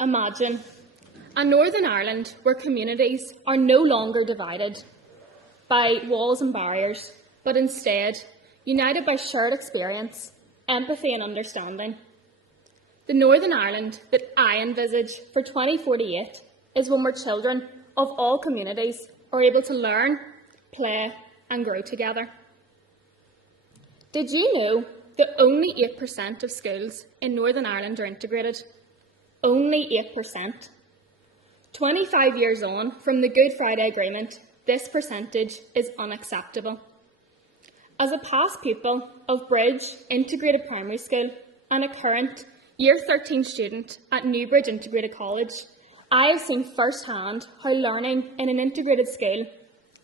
Imagine a Northern Ireland where communities are no longer divided by walls and barriers, but instead united by shared experience, empathy and understanding. The Northern Ireland that I envisage for 2048 is one where children of all communities are able to learn, play and grow together. Did you know that only 8% of schools in Northern Ireland are integrated? Only 8%. 25 years on from the Good Friday Agreement, this percentage is unacceptable. As a past pupil of Bridge Integrated Primary School and a current Year 13 student at Newbridge Integrated College, I have seen firsthand how learning in an integrated school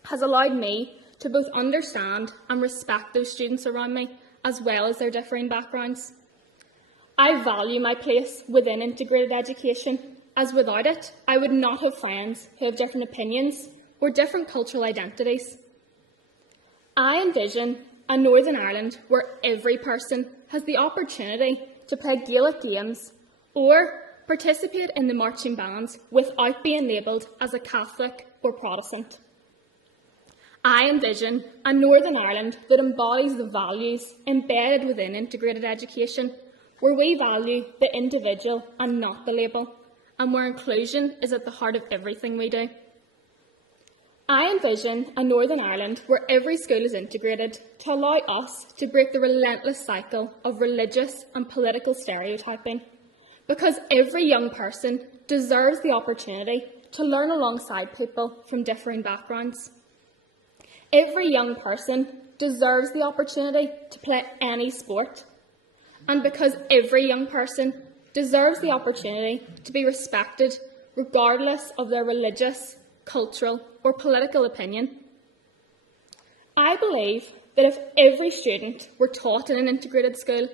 has allowed me to both understand and respect those students around me, as well as their differing backgrounds. I value my place within integrated education, as without it, I would not have friends who have different opinions or different cultural identities. I envision a Northern Ireland where every person has the opportunity to play Gaelic games or participate in the marching bands without being labelled as a Catholic or Protestant. I envision a Northern Ireland that embodies the values embedded within integrated education, where we value the individual and not the label, and where inclusion is at the heart of everything we do. I envision a Northern Ireland where every school is integrated to allow us to break the relentless cycle of religious and political stereotyping, because every young person deserves the opportunity to learn alongside people from differing backgrounds. Every young person deserves the opportunity to play any sport, and because every young person deserves the opportunity to be respected regardless of their religious, cultural or political opinion. I believe that if every student were taught in an integrated school,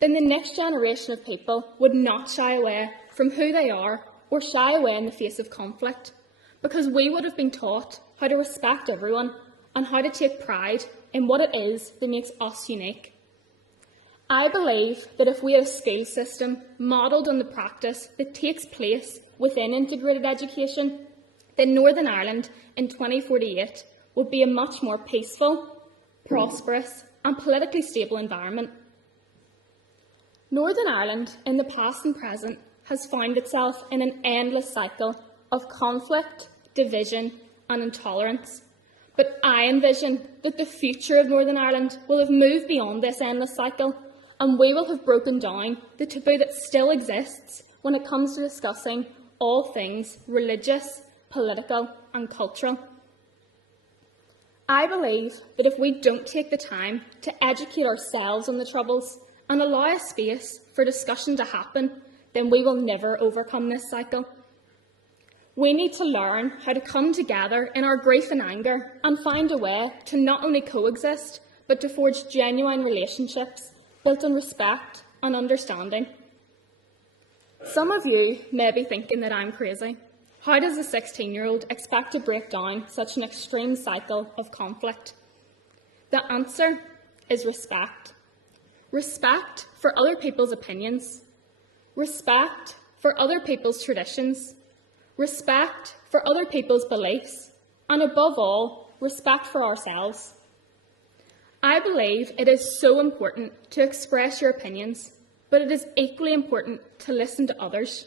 then the next generation of people would not shy away from who they are or shy away in the face of conflict, because we would have been taught how to respect everyone and how to take pride in what it is that makes us unique. I believe that if we had a school system modelled on the practice that takes place within integrated education, then Northern Ireland in 2048 would be a much more peaceful, prosperous and politically stable environment. Northern Ireland in the past and present has found itself in an endless cycle of conflict, division and intolerance. But I envision that the future of Northern Ireland will have moved beyond this endless cycle, and we will have broken down the taboo that still exists when it comes to discussing all things religious, political and cultural. I believe that if we don't take the time to educate ourselves on the Troubles and allow a space for discussion to happen, then we will never overcome this cycle. We need to learn how to come together in our grief and anger and find a way to not only coexist, but to forge genuine relationships built on respect and understanding. Some of you may be thinking that I'm crazy. How does a 16-year-old expect to break down such an extreme cycle of conflict? The answer is respect. Respect for other people's opinions. Respect for other people's traditions. Respect for other people's beliefs, and above all, respect for ourselves. I believe it is so important to express your opinions, but it is equally important to listen to others,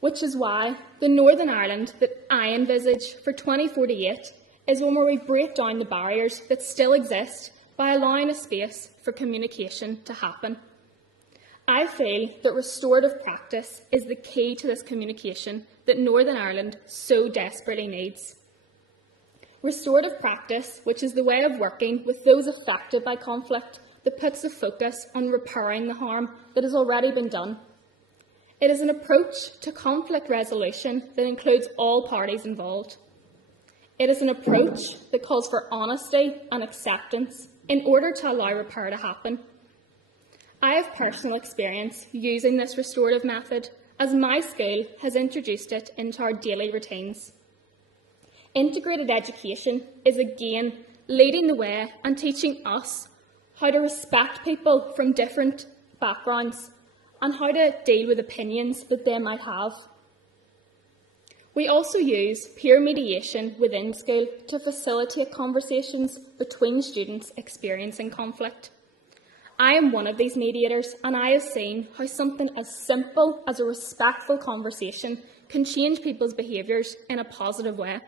which is why the Northern Ireland that I envisage for 2048 is one where we break down the barriers that still exist by allowing a space for communication to happen. I feel that restorative practice is the key to this communication that Northern Ireland so desperately needs. Restorative practice, which is the way of working with those affected by conflict that puts the focus on repairing the harm that has already been done. It is an approach to conflict resolution that includes all parties involved. It is an approach that calls for honesty and acceptance in order to allow repair to happen. I have personal experience using this restorative method, as my school has introduced it into our daily routines. Integrated education is again leading the way and teaching us how to respect people from different backgrounds and how to deal with opinions that they might have. We also use peer mediation within school to facilitate conversations between students experiencing conflict. I am one of these mediators, and I have seen how something as simple as a respectful conversation can change people's behaviours in a positive way.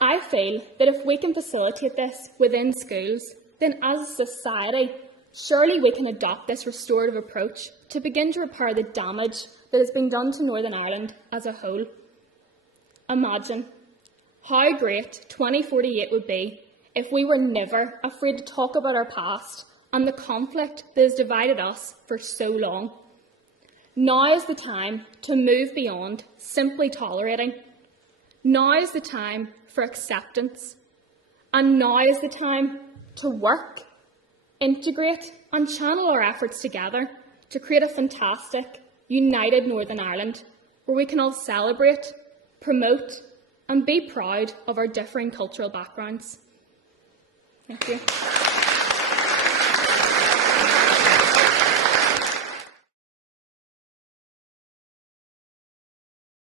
I feel that if we can facilitate this within schools, then as a society, surely we can adopt this restorative approach to begin to repair the damage that has been done to Northern Ireland as a whole. Imagine how great 2048 would be if we were never afraid to talk about our past and the conflict that has divided us for so long. Now is the time to move beyond simply tolerating. Now is the time for acceptance. And now is the time to work, integrate and channel our efforts together to create a fantastic, united Northern Ireland where we can all celebrate, promote and be proud of our differing cultural backgrounds. Thank you.